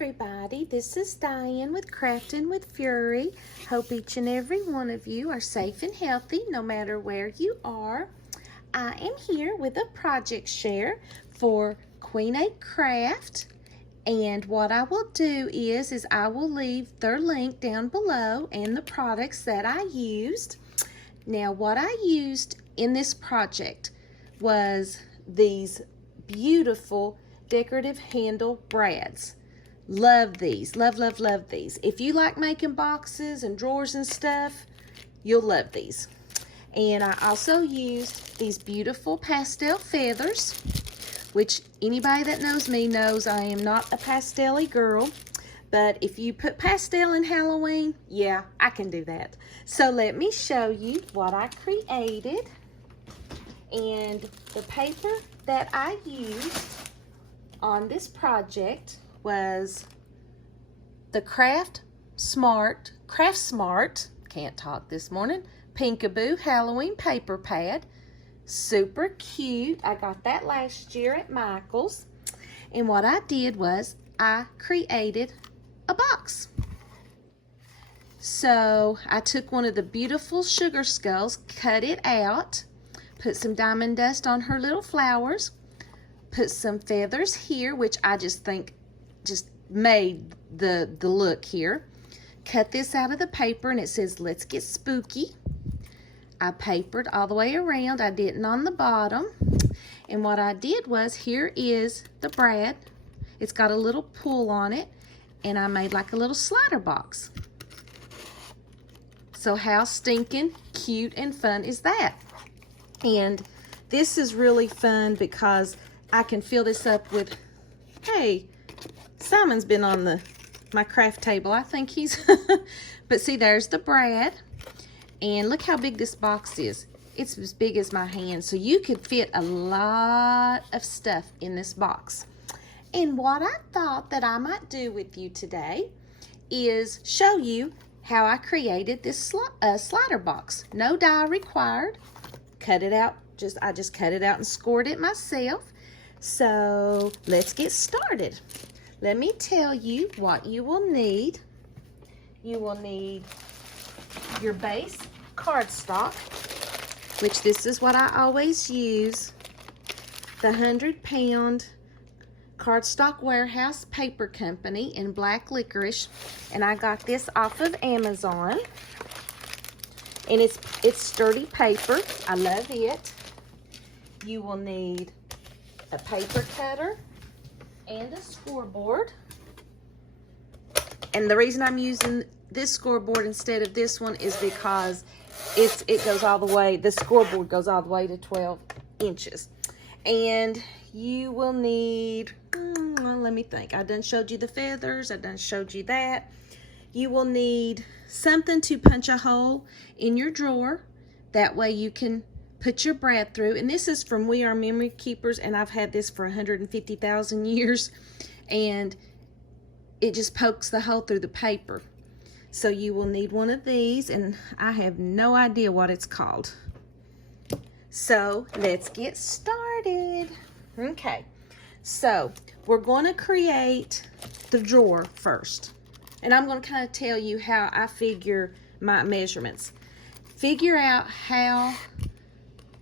everybody, this is Diane with Crafting with Fury. Hope each and every one of you are safe and healthy no matter where you are. I am here with a project share for Queenacraft, and what I will do is I will leave their link down below and the products that I used. Now what I used in this project was these beautiful decorative handle brads. Love these, love these. If you like making boxes and drawers and stuff, you'll love these. And I also used these beautiful pastel feathers, which anybody that knows me knows I am not a pastel-y girl, but if you put pastel in Halloween, yeah, I can do that. So let me show you what I created. And the paper that I used on this project was the Craft Smart, can't talk this morning, Peekaboo Halloween paper pad. Super cute. I got that last year at Michael's. And what I did was I created a box. So I took one of the beautiful sugar skulls, cut it out, put some diamond dust on her little flowers, put some feathers here, which I just think just made the look here. Cut this out of the paper and it says, "Let's get spooky." I papered all the way around. I didn't on the bottom. And what I did was, here is the brad. It's got a little pull on it, and I made like a little slider box. So how stinking cute and fun is that? And this is really fun because I can fill this up with, hey, Simon's been on my craft table. I think he's, but see, there's the brad. And look how big this box is. It's as big as my hand. So you could fit a lot of stuff in this box. And what I thought that I might do with you today is show you how I created this slider box. No die required. Cut it out. I just cut it out and scored it myself. So let's get started. Let me tell you what you will need. You will need your base cardstock, which this is what I always use. The 100-pound Cardstock Warehouse Paper Company in black licorice, and I got this off of Amazon. And it's sturdy paper. I love it. You will need a paper cutter and a scoreboard. And the reason I'm using this scoreboard instead of this one is because it goes all the way, the scoreboard goes all the way to 12 inches. And you will need, let me think. I done showed you the feathers. I done showed you that. You will need something to punch a hole in your drawer. That way you can put your brad through. And this is from We Are Memory Keepers, and I've had this for 150,000 years. And it just pokes the hole through the paper. So you will need one of these, and I have no idea what it's called. So let's get started. Okay, so we're going to create the drawer first. And I'm going to kind of tell you how I figure my measurements. Figure out how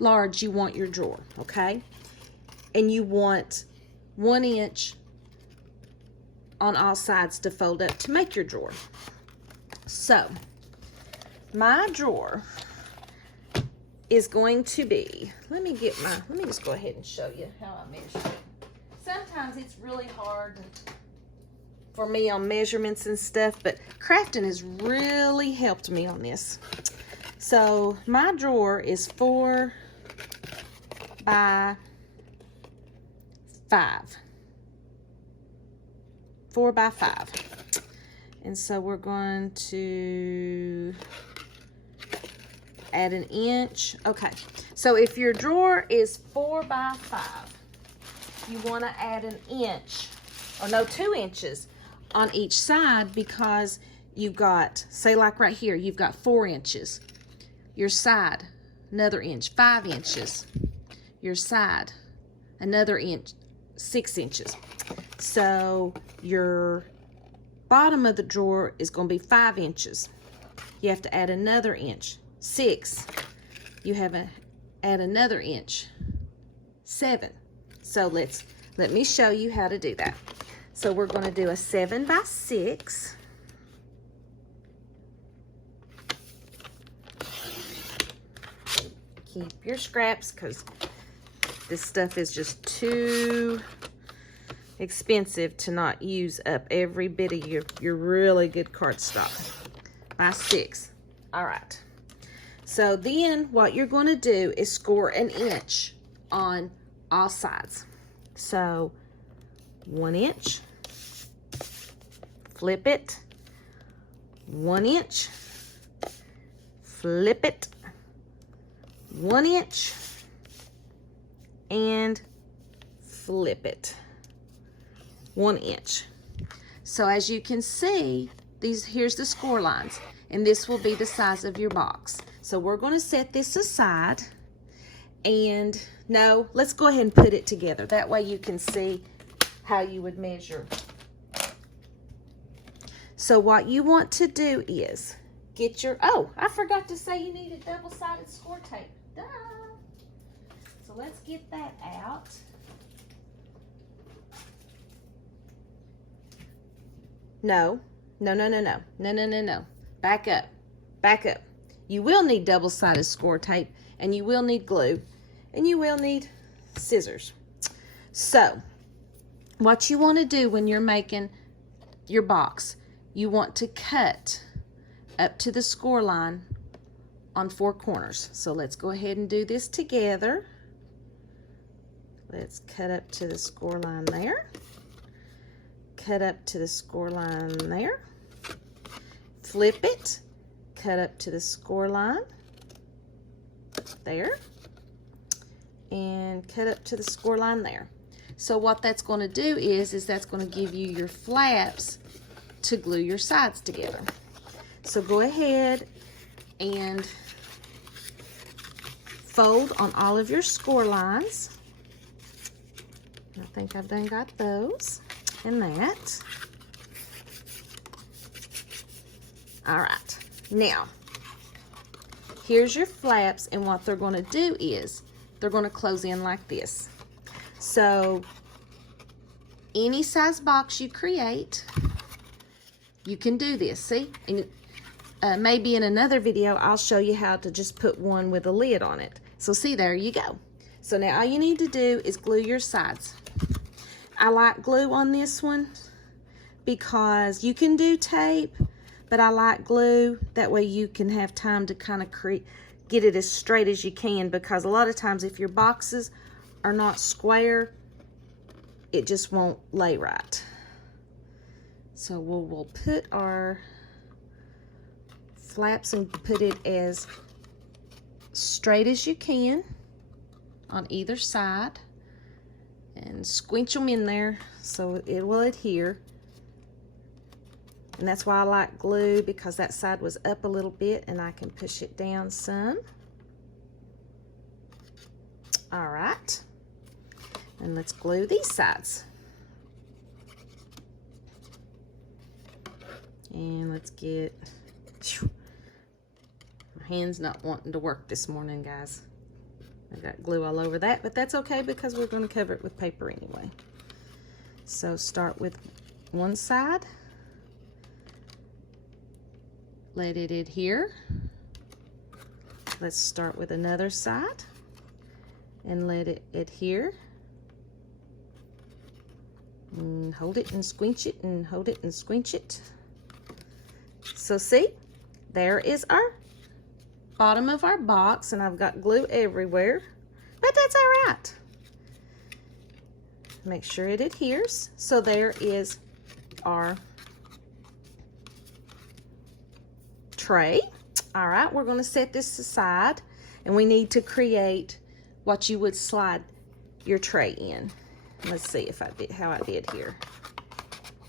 large you want your drawer, okay? And you want 1 inch on all sides to fold up to make your drawer. So my drawer is going to be, let me just go ahead and show you how I measure it. Sometimes it's really hard for me on measurements and stuff, but crafting has really helped me on this. So my drawer is 4 by 5. 4 by 5. And so we're going to add 1 inch. Okay, so if your drawer is 4 by 5, you want to add 1 inch, or no, 2 inches on each side, because you've got, say like right here, you've got 4 inches. Your side, another inch, 5 inches. Your side, another inch, 6 inches. So your bottom of the drawer is going to be 5 inches. You have to add another inch. 6. You have to add another inch. 7. So let me show you how to do that. So we're going to do a 7 by 6. Keep your scraps because this stuff is just too expensive to not use up every bit of your really good cardstock. By 6. All right. So then what you're going to do is score an inch on all sides. So 1 inch, flip it, 1 inch, flip it, 1 inch, and flip it, 1 inch. So as you can see, here's the score lines, and this will be the size of your box. So we're going to set this aside, and no, let's go ahead and put it together. That way you can see how you would measure. So what you want to do is get your, oh, I forgot to say you needed double-sided score tape. Duh. So let's get that out. No. Back up. Back up. You will need double-sided score tape, and you will need glue, and you will need scissors. So what you want to do when you're making your box, you want to cut up to the score line on 4 corners. So let's go ahead and do this together. Let's cut up to the score line there. Cut up to the score line there. Flip it. Cut up to the score line there. And cut up to the score line there. So what that's going to do is that's going to give you your flaps to glue your sides together. So go ahead and fold on all of your score lines. I think I've done got those and that. All right, now here's your flaps, and what they're going to do is they're going to close in like this. So any size box you create, you can do this. See, and maybe in another video I'll show you how to just put one with a lid on it. So see, there you go. So now all you need to do is glue your sides. I like glue on this one because you can do tape, but I like glue. That way you can have time to kind of get it as straight as you can, because a lot of times if your boxes are not square, it just won't lay right. So we'll put our flaps and put it as straight as you can on either side, and squinch them in there so it will adhere. And that's why I like glue, because that side was up a little bit and I can push it down some. All right, and let's glue these sides. And let's get, my hand's not wanting to work this morning, guys. I got glue all over that, but that's okay because we're going to cover it with paper anyway. So start with one side. Let it adhere. Let's start with another side and let it adhere. And hold it and squinch it and hold it and squinch it. So see, there is our bottom of our box, and I've got glue everywhere, but that's all right. Make sure it adheres. So there is our tray. All right, we're going to set this aside, and we need to create what you would slide your tray in. Let's see if I did how I did here.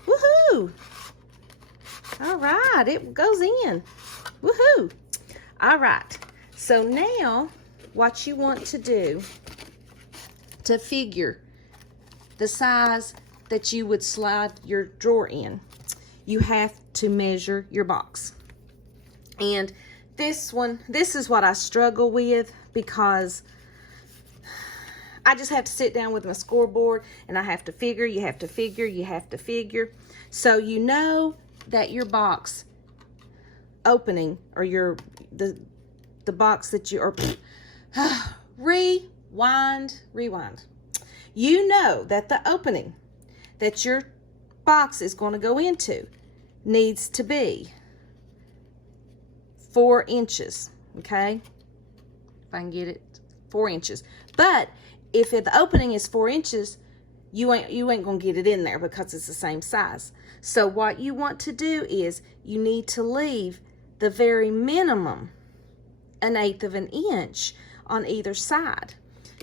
Woohoo! All right, it goes in. Woohoo! All right, so now what you want to do to figure the size that you would slide your drawer in you have to measure your box. And this is what I struggle with, because I just have to sit down with my scoreboard and I have to figure, you have to figure, you have to figure. So you know that your box opening, or the box that you are rewind. You know that the opening that your box is going to go into needs to be 4 inches, okay? If I can get it, 4 inches. But if the opening is 4 inches, you ain't gonna get it in there because it's the same size. So what you want to do is you need to leave the very minimum 1/8 of an inch on either side.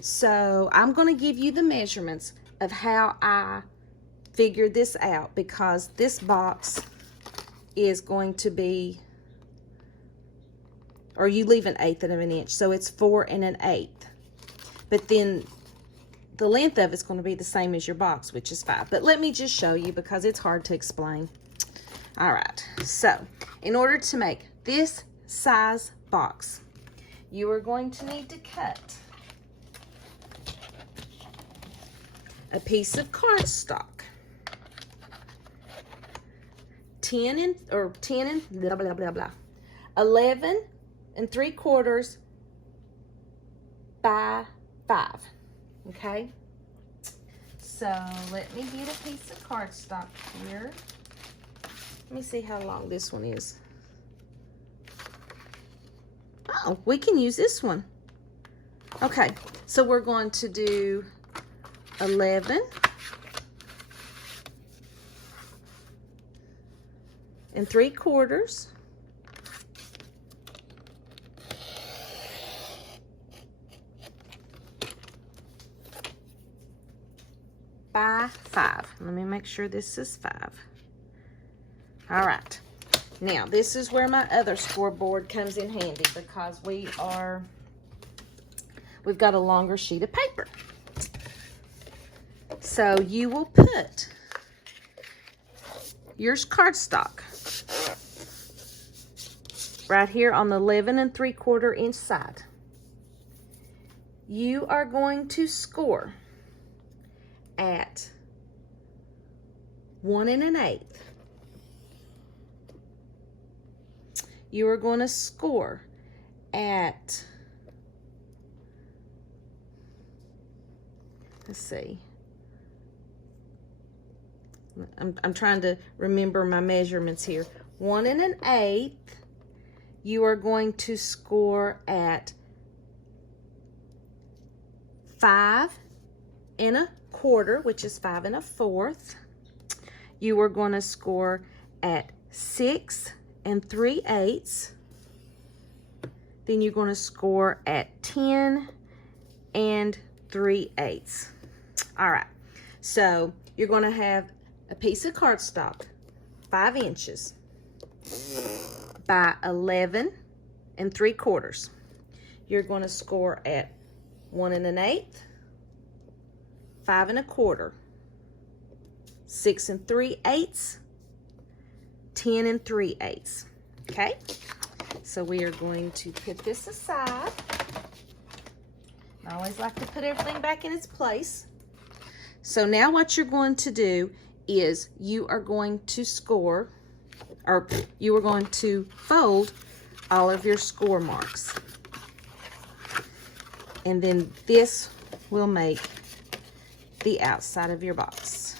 So I'm going to give you the measurements of how I figured this out, because this box is going to be, or you leave 1/8 of an inch, so it's 4 1/8. But then the length of it's going to be the same as your box, which is 5. But let me just show you, because it's hard to explain. All right, so in order to make this size box, you are going to need to cut a piece of cardstock, 11 3/4 by 5. Okay, so let me get a piece of cardstock here. Let me see how long this one is. Oh, we can use this one. Okay, so we're going to do 11 3/4 by 5. Let me make sure this is 5. All right. Now, this is where my other scoreboard comes in handy, because we've got a longer sheet of paper. So you will put your cardstock right here on the 11 3/4 inch side. You are going to score at 1 1/8. You are going to score at, let's see, I'm trying to remember my measurements here. 1 1/8. You are going to score at 5 1/4, which is 5 1/4. You are going to score at 6 3/8. Then you're going to score at 10 3/8. All right, so you're going to have a piece of cardstock 5 inches by 11 3/4. You're going to score at 1 1/8, 5 1/4, 6 3/8, 10 3/8. Okay, so we are going to put this aside. I always like to put everything back in its place. So now what you're going to do is you are going to score, or you are going to fold all of your score marks. And then this will make the outside of your box.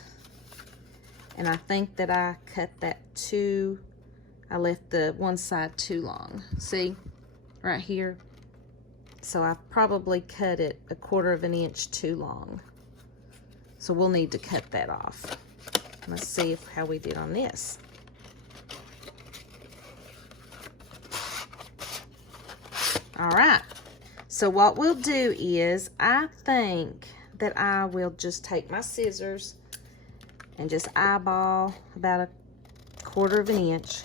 And I think that I cut that I left the one side too long. See, right here. So I probably cut it 1/4 of an inch too long. So we'll need to cut that off. Let's see how we did on this. All right. So what we'll do is, I think that I will just take my scissors and just eyeball about 1/4 of an inch,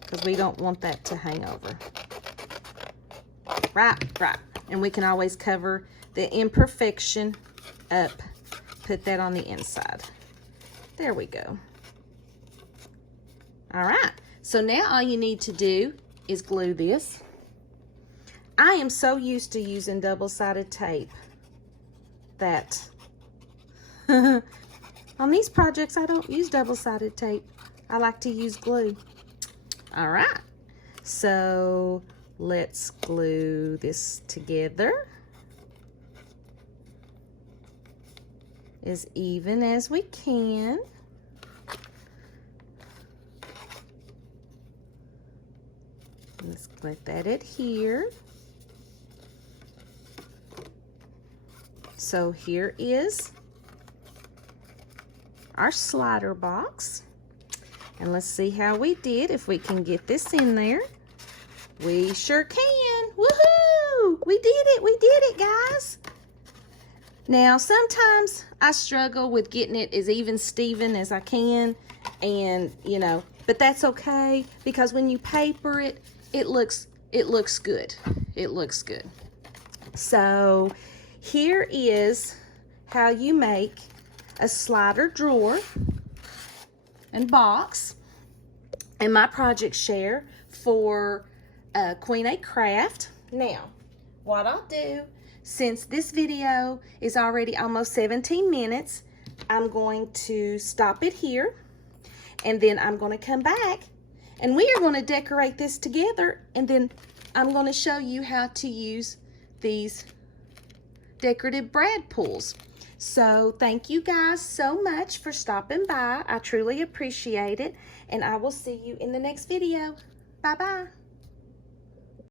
because we don't want that to hang over. Right. And we can always cover the imperfection up, put that on the inside. There we go. All right, so now all you need to do is glue this. I am so used to using double-sided tape that on these projects I don't use double-sided tape. I like to use glue. All right, so let's glue this together as even as we can. Let's let that adhere. So here is our slider box. And let's see how we did, if we can get this in there. We sure can. Woohoo! We did it, guys. Now, sometimes I struggle with getting it as even Steven as I can, and you know, but that's okay, because when you paper it, it looks good. It looks good. So here is how you make a slider drawer and box and my project share for Queenacraft. Now, what I'll do, since this video is already almost 17 minutes, I'm going to stop it here, and then I'm going to come back and we are going to decorate this together, and then I'm going to show you how to use these decorative brad pulls. So thank you guys so much for stopping by. I truly appreciate it, and I will see you in the next video. Bye-bye.